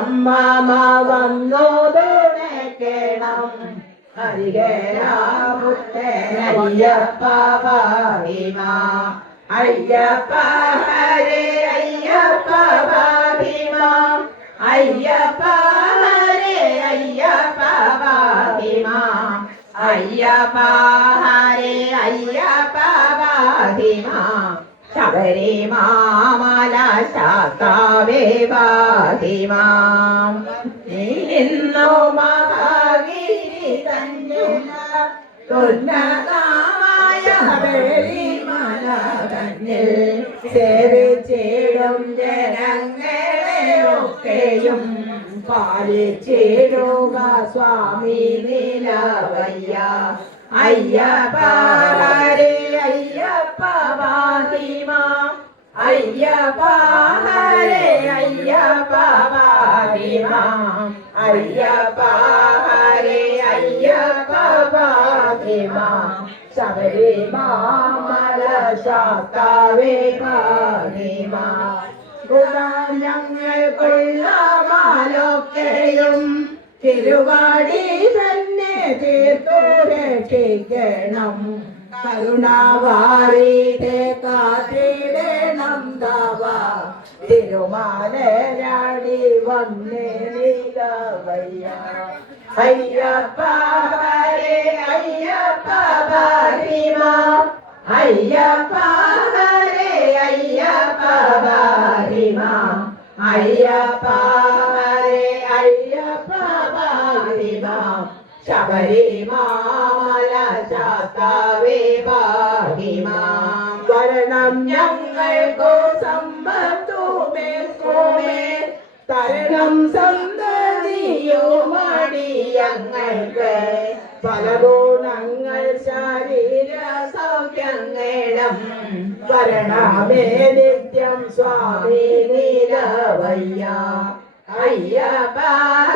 അമ്മമ്മ വന്നു തുണയ്ക്കണം ഹരിഹരാമുത്തനയ്യപ്പ ഭാവിമ അയ്യപ്പ ഹരേ അയ്യപ്പ ഭാവിമ അയ്യപ്പ ഹരേ അയ്യപ്പ ഭാവിമ അയ്യപ്പ ഹരേ അയ്യപ്പ ഭാവിമ ശബരിമാമല ശാസ്താവേ ഭാവിമാം നീ ഇന്നോ മഹാഗിരി ഉന്നതമായ ശബരിമല തന്നിൽ സേവിച്ചിടും ജനങ്ങളെ ഒക്കെയും പാലിച്ചിടുക സ്വാമി നിലവയ്യ അയ്യപ്പ ഹരേ അയ്യപ്പ ഭാവിമ അയ്യപ്പ ഹരേ അയ്യപ്പ ഭാവിമ അയ്യപ്പ ഹരേ അയ്യപ്പ ഭാവിമ ശബരിമല ശാസ്താവേ ഭാവിമ ഞങ്ങൾക്കുള്ള മാലൊക്കെയും തിരുവാടി തന്നെ തീർത്തു രക്ഷിക്കണം കരുണാവാരീതെ കാത്തിടണം തവ തിരുമാലരാടി വന്നേ നിലവയ്യ അയ്യപ്പ ഹരേ അയ്യപ്പ ഭാവിമ അയ്യപ്പ ഹരേ അയ്യപ്പ ഭാവിമ അയ്യപ്പ ഹരേ അയ്യപ്പ ഭാവിമ ശബരിമല ശാസ്താവേ ഭാവിമ വരണം ഞങ്ങൾക്കു സമ്പത്തുമേക്കുമേ തരണം സന്തതിയുമടിയങ്ങൾക്ക് പല ഗുണങ്ങൾ ശരീര സൗഖ്യങ്ങളും വരണമേ നിത്യം സ്വാമി നിലവയ്യ അയ്യപ്പ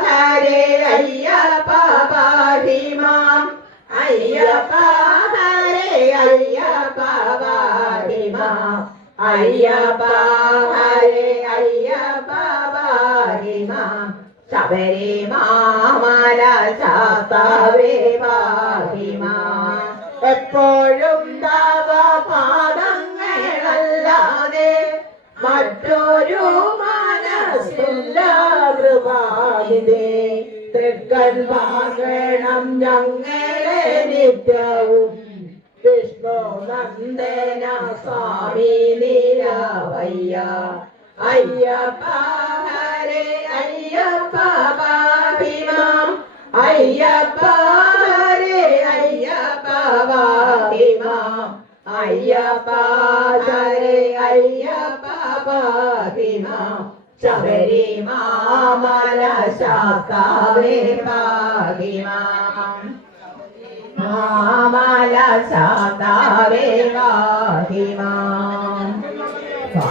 ഹരേ അയ്യപ്പ ഭാവിമ അയ്യപ്പ ഹരേ അയ്യപ്പ ഭാവിമ അയ്യപ്പ ഹരേ അയ്യപ്പ ഭാവിമ ശബരിമല ശാസ്താവേ ഭാവിമ എപ്പോഴും തവ പാദങ്ങളല്ലാതെ മറ്റൊരു മനസ്സില്ല കൃപാനിധേ തൃക്കൽ വാങ്ങണം ഞങ്ങളെ നിത്യവും വിഷ്ണു നന്ദന സ്വാമി നിലവയ്യ അയ്യപ്പ ഹരേ അയ്യപ്പ ഭാവിമ അയ്യപ്പ ഹരേ അയ്യപ്പ ഭാവിമ അയ്യപ്പ ഹരേ അയ്യപ്പ ഭാവിമ ശബരിമല ശാസ്താവേ ഭാവിമ മാമല ശാസ്താവേ ഭാവിമ